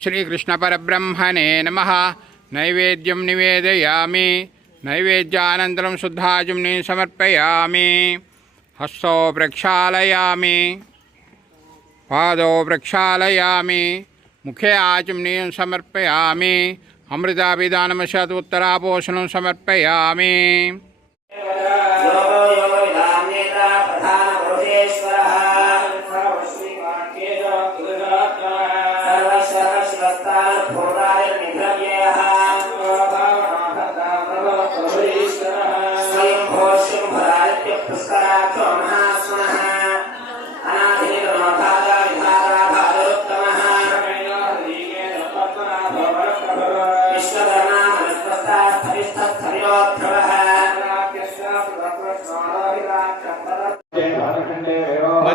శ్రీకృష్ణపరబ్రహ్మణే నమ నైవేద్యం నివేదయామి నైవేద్యానంతరం శుద్ధాజుమ్ని సమర్పయామి హస్తో ప్రక్షాళయామి పాదో ప్రక్షాళయామి ముఖే ఆచమ్నీయం సమర్పయామి అమృతాభిదానమశాత్ ఉత్తరాపోషణం సమర్పయామి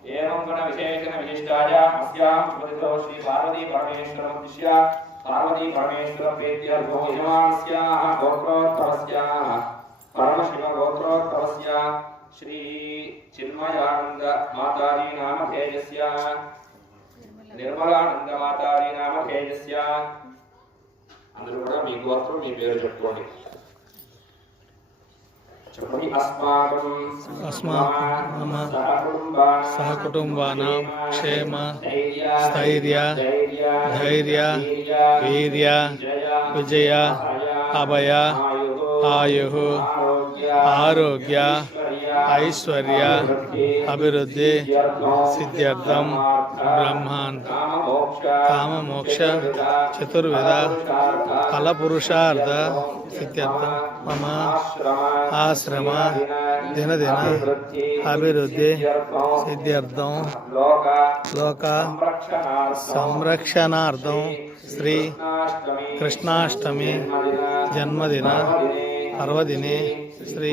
స్థిరవాసరే శుభవాసరే భరణి నక్షత్రయోపరి కృత్తికా నక్షత్రే శుభయోగే శుభకరణ ఏవం గుణ విశేషణ విశిష్టాయ అస్యాం స్మృతితో శ్రీ పార్వతీ పరమేశ్వరం ఉద్దిశ్య పార్వతీ పరమేశ్వర ప్రీత్యర్థో యజమానస్యాః గోత్రోత్తమస్యాః పరమశివ గోత్రోత్తమస్య శ్రీ చిన్మయానంద మాతాజీ నామ తేజస్య నిర్మలానంద మాతాజీ నామ తేజస్య అందరూ కూడా మీ గోత్రం మీ పేరు చెప్పుకోండి. अस्माकं क्षेम स्थैर्य धैर्य वीर्य विजय अभय आयुः आरोग्य ఐశ్వర్య అభివృద్ధి సిద్ధ్యర్థం బ్రహ్మాన్ కామమోక్ష చతుర్విధ ఫలపురుషార్థ సిద్ధ్యర్థం మమ ఆశ్రమ దినదిన అభివృద్ధి సిద్ధ్యర్థం లోక సంరక్షణార్థం శ్రీ కృష్ణాష్టమి జన్మదిన పర్వదినే శ్రీ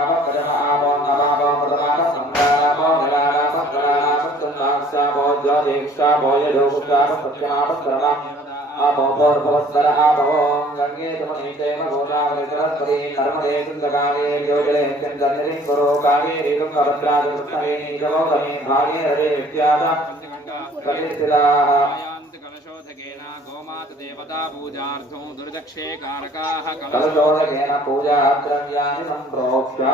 श्रावो ज्योतिः श्रावो यदोगुप्ताः सत्यमापस्करणाः आपोपोर्भवस्तर आभवो गङ्गे तुमनीतेम गोदावरिसरस्वती नर्मदे सुन्दकारे योजले चन्दर्जलि कुरो कावेरी दुःखभद्रादिवृष्णवे गौतमे भागे हरे विद्यादा कलिस्थिराः कलशोधकेन गोमातदेवता पूजार्थं दुर्दक्षे कारकाः कलशोधकेन पूजात्रव्यानि सम्प्रोक्ष्या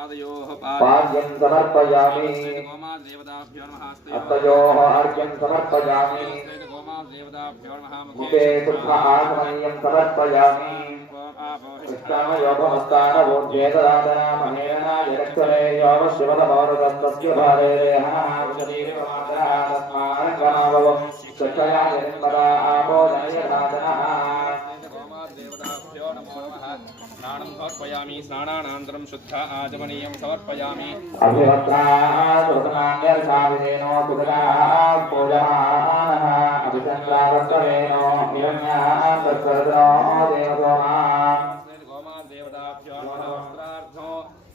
पादयोः पाद्यं समर्पयामि देवताभ्यो नमः हस्तयोः अर्घ्यं समर्पयामि देवताभ्यो नमः मुखे शुद्ध आसमनीयं समर्पयामि कृष्णामयोगमस्तानवोद्वेदराधनामहेरणायक्षरे योगशिवदपौरदत्तस्य भारेरेहनावशरीरमादरातस्मारङ्गमाववं चक्षया जनिम्बरा आपोदनयराधनः देवताभ्यो नमो नमः स्नानं समर्पयामि स्नानानन्तरं शुद्ध आचमनीयं समर्पयामि। अभिवक्त्रासुतनान्यर्थाभिधेनो पुतराः पूजमानः अभिषङ्गावत्वमेनो निरन्याः तत्सर्वो देवतो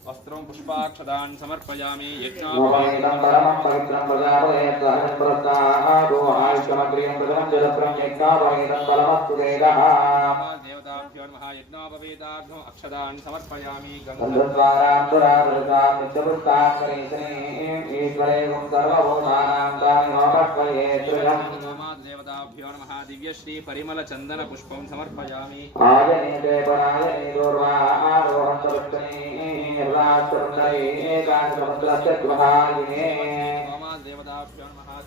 वस्त्रं पुष्पाक्षदान् समर्पयामि यज्ञापवेदं परमं पवित्रं प्रजापवेत् हरिप्रदाः दोहायुषमग्रियं प्रजनं जलत्रं यज्ञापवेदं परमस्तु वेदः। देवताभ्यो नमः यज्ञोपवेदार्थो अक्षदान् समर्पयामि गन्धद्वारां दुरादृतां नित्यपुष्टां करीशनीं ईश्वरे गुं सर्वभूतानां तानि नोपक्वये त्रियम् देवताभ्यो नमः दिव्यश्री परिमल चन्दन पुष्पं समर्पयामि आजनीते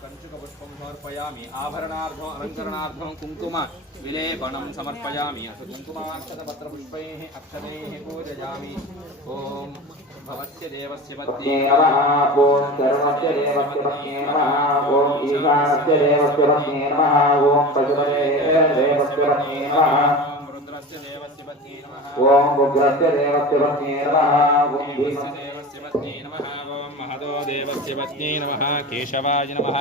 कञ्चुकपुष्पं समर्पयामि। आभरणार्थो अलङ्करणार्थं कुङ्कुम विलेपनं समर्पयामि। अथ कुङ्कुमाक्षतपत्रपुष्पैः अक्षतैः पूजयामि। ॐ भवस्य देवस्य पत्नी। ॐ सर्वस्य देवस्य पत्न्ये ॐ ईशानस्य देवस्य पत्न्ये ॐ देवस्य पत्न्ये नमः। रुद्रस्य देवस्य पत्नी ॐ उग्रस्य देवस्य पत्न्ये ॐ देवस्य पत्नी नमः केशवाय नमः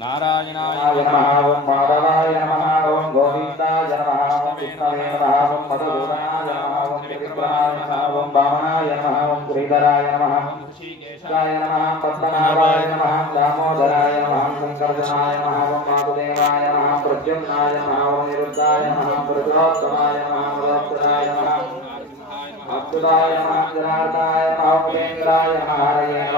नारायणाय नमः ॐ माधवाय नमः ॐ गोविन्दाय नमः ॐ कृष्णवे नमः ॐ मधुसूदनाय नमः ॐ त्रिविक्रमाय नमः ॐ वामनाय नमः ॐ श्रीधराय नमः ऋषिकेशाय नमः पद्मनाभाय नमः दामोदराय नमः शङ्करजनाय नमः ॐ वासुदेवाय नमः प्रद्युम्नाय नमः ॐ निरुद्धाय नमः पुरुषोत्तमाय नमः मदोत्तराय नमः अच्युताय नमः जनार्दनाय नमः उपेन्द्राय नमः हरये नमः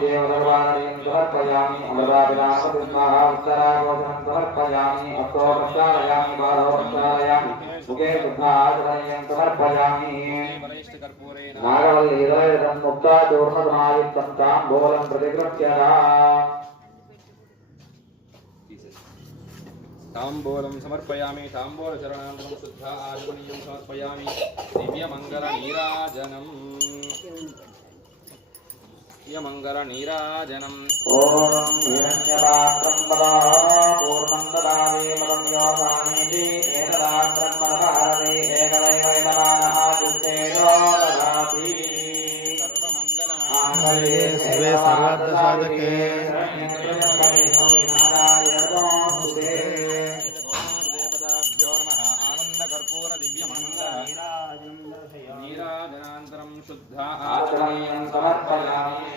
देव दर्वारयं समर्पयामि अलराविरामकृष्णारावस्ताराभोजनं समर्पयामि अतो प्रक्षालयामि बालौ प्रक्षालयामि मुखे शुद्धाचरणीयं समर्पयामि। नागवल्लीदयं मुक्ताचूर्णधनायुक्तं तां भोलं प्रतिकृत्य ताम्बूलं समर्पयामि ताम्बूलचरणान्तरं शुद्धा आचमनीयं समर्पयामि। दिव्यमङ्गलनीराजनम्। दिव्यमङ्गलनीराजनम् ॐ हिरण्यपात्रं वदा पूर्णं ददामि मदं योगानीति एतदात्रं मदभारति एकदैवैनमानः युक्तेजो ददाति आङ्गल्ये शिवे सर्वार्थसाधके देवताभ्यो नमः आनन्दकर्पूर दिव्यमङ्गल नीराजनान्तरं शुद्ध आचरणीयं समर्पयामि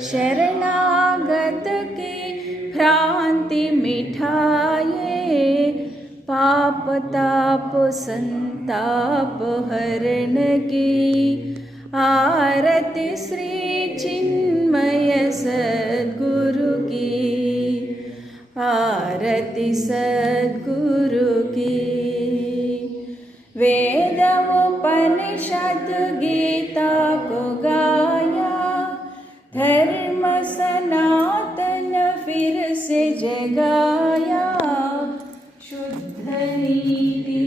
शरणागत की ताप संताप हरण की हरणी श्री चिन्मय सद्गुरु की आरति सद्गुरु की। वे जगाया शुद्धनीति